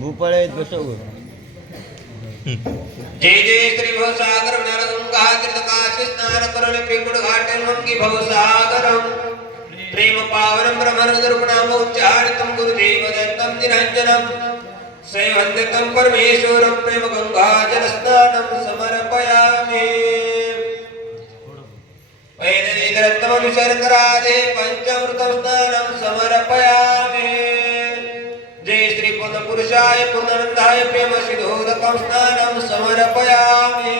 भूपाळ्यात बसव जय जय श्री भवसागर नरगंगा तीर्थकाशी स्नान करुण त्रिकुट घाटन मंगी भवसागरम प्रेम पावनम ब्रह्मण निरूपणाम उच्चारितम गुरुदेव दत्तम निरंजनम सैवन्दितम परमेश्वरम प्रेम गंगा जल स्नानम समर्पयामि वैदवेदरत्नमनुशरकरादे पञ्चामृतं पुरुषाय पूर्णानन्दाय प्रेमसिधोदकं स्नानं समर्पयामि।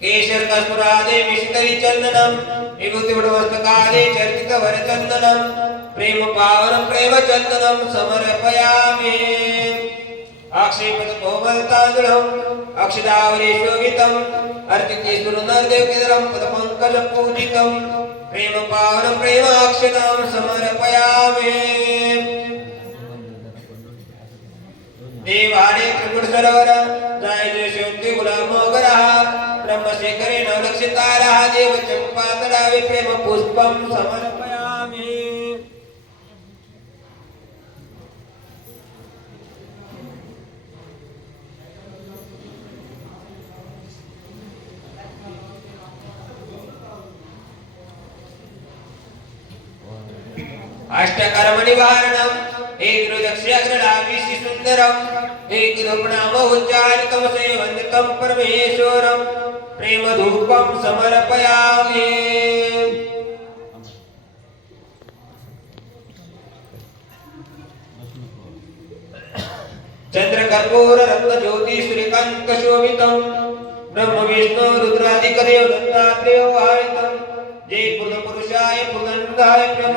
केशर कस्तुरादे मिश्रितरि चन्दनं विभूतिवडवस्तकाले चर्चितवरचन्दनं प्रेम पावनं प्रेम चन्दनं समर्पयामि। आक्षेपत कोमलतांदुळं अक्षदावरे शोभितम् अर्चिते सुरनरदेवकिदरं पदपङ्कजपूजितं प्रेम पावनं प्रेमाक्षतां समर्पयामि। देवाने त्रिपुट सरोवर जाय जय शिवते गुलाम मोगराः ब्रह्मशेखरे नवलक्षिताराः देव चंपा तडावे प्रेम पुष्पं समर्पयामि। अष्टकर्मनिवारणम्। एकदक्षग्रडाविषि सुन्दरम् एकदुर्नामोच्चारितं सेवन्दितं परमेश्वरं प्रेमधूपं समर्पयामि। चंद्रकर्पूर रत्नज्योति ब्रह्म विष्णु रुद्रादिकदेव दत्तात्रेयो जय पूर्णपुरुषाय पूर्णनन्दाय प्रेम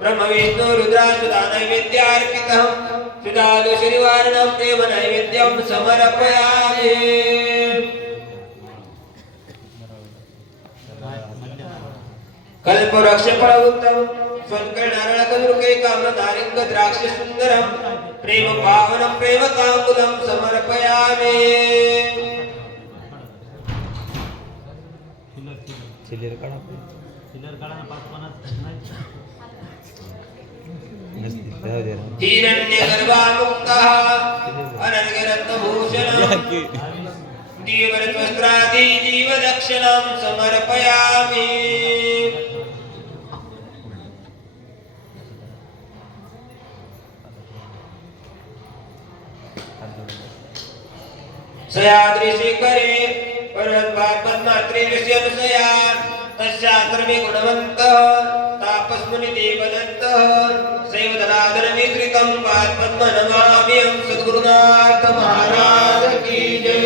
मधुपक्वान्नं मोदक्षर्करादे विशिकरी शोभितं ब्रह्म विष्णु रुद्रासुदा नैवेद्यार्पितं सुदादु श्रीवारणं प्रेम नैवेद्यं समर्पयामि। कल्पवृक्ष फलवृत्तं स्वल्कल नारळ कदुर्के સિલેર કાઢો સિલેર કાઢાના પાત્મના સમર્પયામિ સયાદ્રિશિખરે पर्वत्पात्मत्रिविषयनुसया तस्याश्रमे गुणवन्तः तापस्मुनिदेवदत्तः सैवदराधरमिश्रितं पात्पद्मनमाम्यं सद्गुरुनाथ